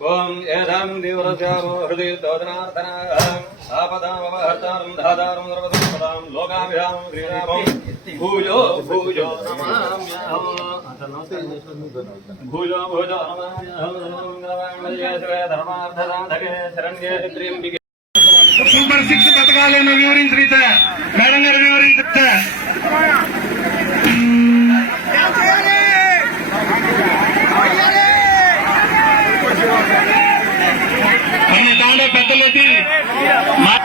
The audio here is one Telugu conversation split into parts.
ఓం ఏదాం దీవరస్యామో హృదయ దోదనార్థనాం ధాతారం సర్వసంపదాం లోకాభిరామం శ్రీరామం భూయో భూయో నమామ్యహం భూయో భూయో నమామ్యహం ధర్మార్థసాధకే శరణ్యే త్ర్యంబికే సూపర్ సిక్స్ పథకాలను వివరించరీత మేడం గారు వివరించ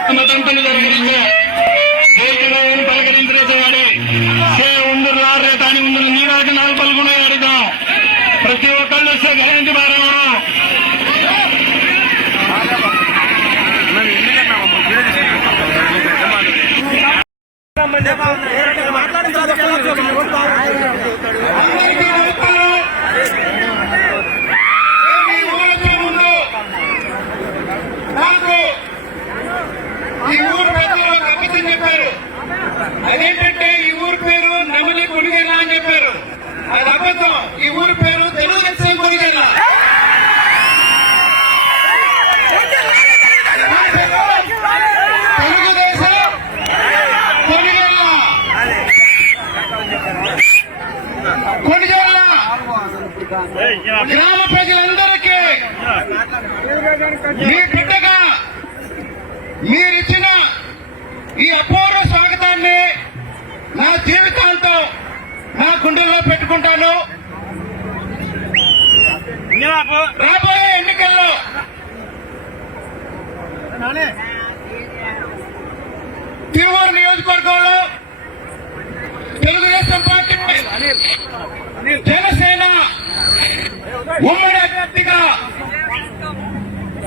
మాట మతంతులు జరిగిన దేశంలో పలకరించరేసేవాడి సే ఉందరు లారే తాని ఉందరు నీరాకి నాలుగు పలుకునే అడిగాం ప్రతి ఒక్కళ్ళు వస్తే గ్యారంటీ బాగా అందరికీ నమస్కారం. ఈ ఊరికి ముందు నాకు ఈ ఊరు పెద్దలు ఒక అబద్ధం చెప్పారు అదేంటంటే ఈ ఊరు పేరు నమలి కొనిగేలా అని చెప్పారు. అది అబద్ధం. ఈ ఊరి పేరు తెలుగుదేశం కొనిగేలా గ్రామ ప్రజలందరికీ మీ బిడ్డగా మీరిచ్చిన ఈ అపూర్వ స్వాగతాన్ని నా జీవితాంతం నా గుండెల్లో పెట్టుకుంటాను. రాబోయే ఎన్నికల్లో తిరువూరు నియోజకవర్గంలో తెలుగుదేశం పార్టీ జనసేన ఉమ్మడి అభ్యర్థిగా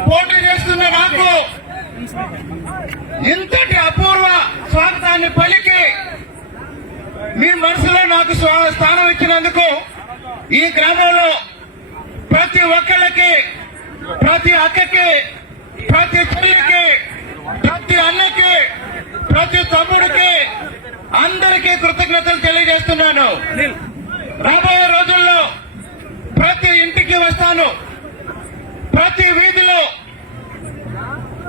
పోటీ చేస్తున్న నాకు ఇంత స్వాగతాన్ని పలికి మీ మనసులో నాకు స్థానం ఇచ్చినందుకు ఈ గ్రామంలో ప్రతి ఒక్కళ్ళకి ప్రతి అక్కకి ప్రతి చెల్లికి ప్రతి అన్నకి ప్రతి తమ్ముడికి అందరికీ కృతజ్ఞతలు తెలియజేస్తున్నాను. రాబోయే రోజుల్లో ప్రతి ఇంటికి వస్తాను. ప్రతి వీధిలో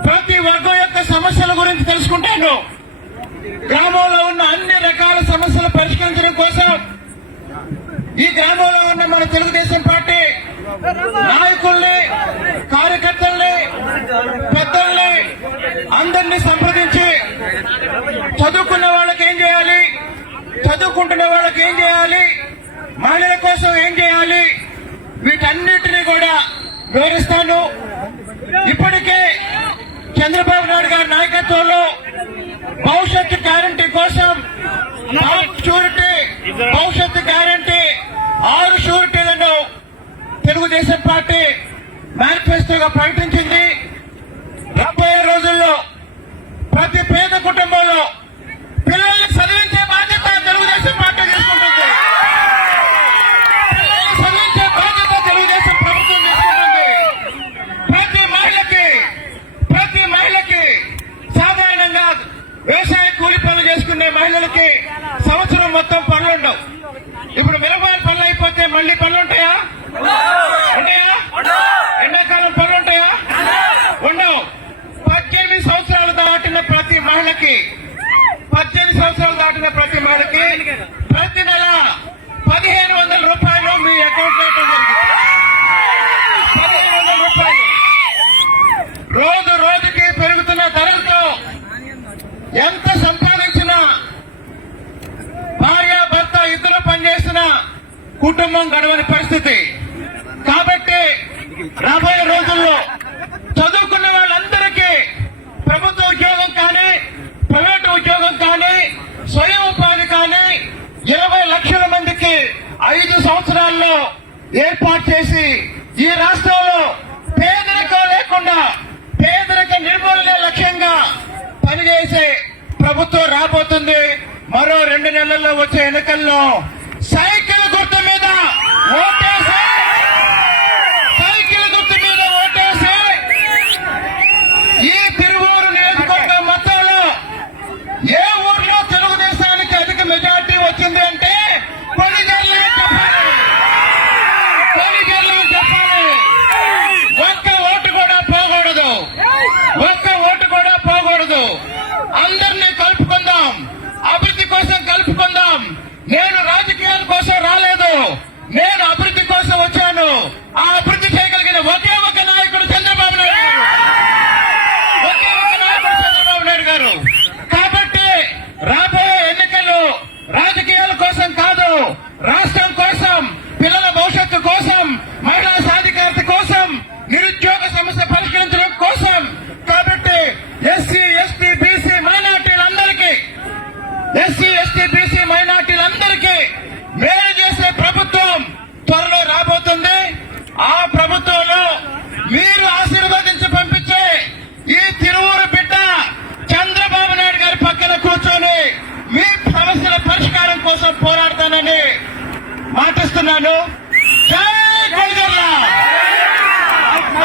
ప్రతి వర్గం యొక్క సమస్యల గురించి తెలుసుకుంటాను. గ్రామంలో ఉన్న అన్ని రకాల సమస్యలు పరిష్కరించడం కోసం ఈ గ్రామంలో ఉన్న మన తెలుగుదేశం పార్టీ నాయకుల్ని కార్యకర్తల్ని పెద్దల్ని అందరినీ సంప్రదించి చదువుకున్న వాళ్ళకి ఏం చేయాలి? చదువుకుంటున్న వాళ్ళకి ఏం చేయాలి? మహిళల కోసం ఏం చేయాలి? వీటన్నిటినీ కూడా వివరిస్తాను. ఇప్పటికే చంద్రబాబు నాయుడు గారి నాయకత్వంలో భవిష్యత్తు గ్యారంటీ కోసం షూరిటీ భవిష్యత్తు గ్యారంటీ ఆరు షూరిటీలను తెలుగుదేశం పార్టీ మేనిఫెస్టోగా ప్రకటించింది. రాబోయే రోజుల్లో ప్రతి పేద కుటుంబంలో పిల్లల్ని చదివించే బాధ్యత తెలుగుదేశం పార్టీ తీసుకుంటుంది పిల్లల్ని చదివించే బాధ్యత తెలుగుదేశం ప్రభుత్వం తీసుకుంటుంది ప్రతి మహిళకి ప్రతి మహిళకి సాధారణంగా వ్యవసాయ కూలి పనులు చేసుకునే సంవత్సరం మొత్తం పనులు ఉండవు. ఇప్పుడు మిరపాయలు పనులు అయిపోతే మళ్ళీ పనులు ఉంటాయా? ఉంటాయా? ఎండాకాలం పనులు ఉంటాయా? ఉండవు. పద్దెనిమిది సంవత్సరాలు దాటిన ప్రతి మహిళకి పద్దెనిమిది సంవత్సరాలు దాటిన ప్రతి మహిళకి కుటుంబం గడవని పరిస్థితి. కాబట్టి రాబోయే రోజుల్లో చదువుకున్న వాళ్ళందరికీ ప్రభుత్వ ఉద్యోగం కానీ ప్రైవేట్ ఉద్యోగం కానీ స్వయం ఉపాధి కానీ ఇరవై లక్షల మందికి ఐదు సంవత్సరాల్లో ఏర్పాటు చేసి ఈ రాష్ట్రంలో పేదరికం లేకుండా పేదరిక నిర్మూలన లక్ష్యంగా పనిచేసే ప్రభుత్వం రాబోతుంది. మరో రెండు నెలల్లో వచ్చే ఎన్నికల్లో సైకిల్ Man, సమస్యల పరిష్కారం కోసం పోరాడతానని మాటిస్తున్నాను జై కొల్గర్ల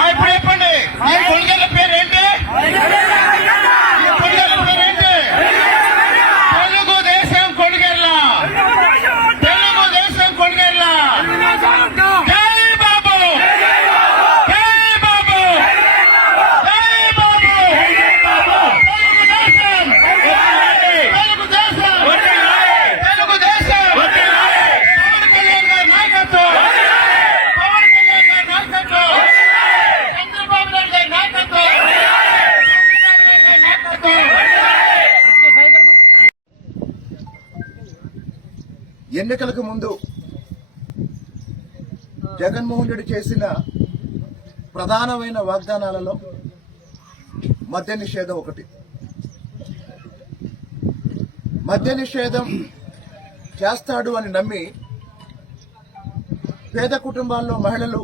ఇప్పుడు చెప్పండి ఈ కొల్గర్ల పేరు ఏంటి ఈ కొల్గర్ల పేరు ఏంటి తెలుగుదేశం కొడుగెళ్ళ తెలుగుదేశం కొడుగెళ్ళ జై బాబు జై బాబు జై బాబు తెలుగుదేశం తెలుగుదేశం తెలుగుదేశం పవన్ కళ్యాణ్ గారి నాయకత్వం పవన్ కళ్యాణ్ గారి నాయకత్వం చంద్రబాబు నాయుడు గారి నాయకత్వం చంద్రబాబు నాయుడు గారి నాయకత్వం ఎన్నికలకు ముందు జగన్మోహన్ రెడ్డి చేసిన ప్రధానమైన వాగ్దానాలలో మద్య నిషేధం ఒకటి. మద్య నిషేధం చేస్తాడు అని నమ్మి పేద కుటుంబాల్లో మహిళలు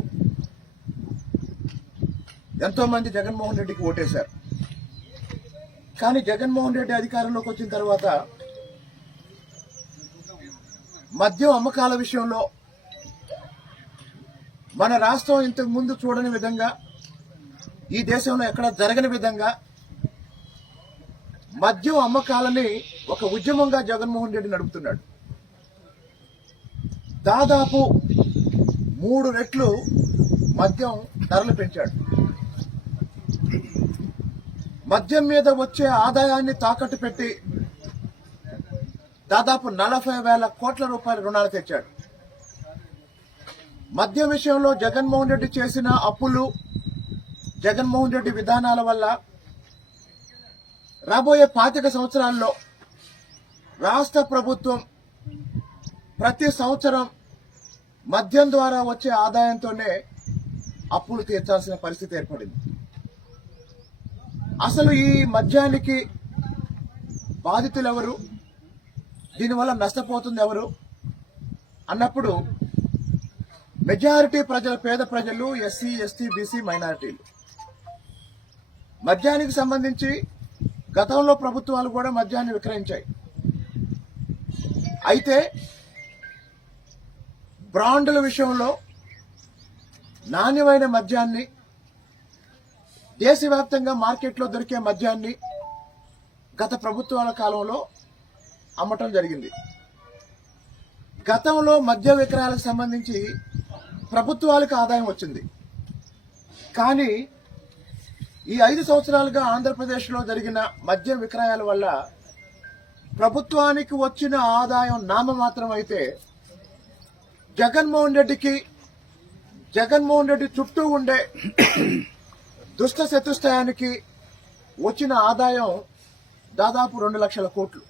ఎంతో మంది జగన్మోహన్ రెడ్డికి ఓటేశారు. కానీ జగన్మోహన్ రెడ్డి అధికారంలోకి వచ్చిన తర్వాత మద్యం అమ్మకాల విషయంలో మన రాష్ట్రం ఇంతకు ముందు చూడని విధంగా ఈ దేశంలో ఎక్కడ జరగని విధంగా మద్యం అమ్మకాలని ఒక ఉద్యమంగా జగన్మోహన్ రెడ్డి నడుపుతున్నాడు. దాదాపు మూడు రెట్లు మద్యం ధరలు పెంచాడు. మద్యం మీద వచ్చే ఆదాయాన్ని తాకట్టు పెట్టి దాదాపు నలభై వేల కోట్ల రూపాయల రుణాలు తెచ్చాడు. మద్యం విషయంలో జగన్మోహన్ రెడ్డి చేసిన అప్పులు జగన్మోహన్ రెడ్డి విధానాల వల్ల రాబోయే పాతిక సంవత్సరాల్లో రాష్ట్ర ప్రభుత్వం ప్రతి సంవత్సరం మద్యం ద్వారా వచ్చే ఆదాయంతోనే అప్పులు తీర్చాల్సిన పరిస్థితి ఏర్పడింది. అసలు ఈ మద్యానికి బాధితులు ఎవరు దీనివల్ల నష్టపోతుంది ఎవరు? అన్నప్పుడు మెజారిటీ ప్రజలు పేద ప్రజలు ఎస్సీ ఎస్టీ బీసీ మైనారిటీలు. మద్యానికి సంబంధించి గతంలో ప్రభుత్వాలు కూడా మద్యాన్ని విక్రయించాయి. అయితే బ్రాండ్ల విషయంలో నాణ్యమైన మద్యాన్ని దేశవ్యాప్తంగా మార్కెట్లో దొరికే మద్యాన్ని గత ప్రభుత్వాల కాలంలో అమ్మటం జరిగింది. గతంలో మద్య విక్రయాలకు సంబంధించి ప్రభుత్వాలకు ఆదాయం వచ్చింది. కానీ ఈ ఐదు సంవత్సరాలుగా ఆంధ్రప్రదేశ్లో జరిగిన మద్య విక్రయాల వల్ల ప్రభుత్వానికి వచ్చిన ఆదాయం నామమాత్రం అయితే జగన్మోహన్ రెడ్డికి జగన్మోహన్ రెడ్డి చుట్టూ ఉండే దుష్ట చతుష్టయానికి వచ్చిన ఆదాయం దాదాపు రెండు లక్షల కోట్లు.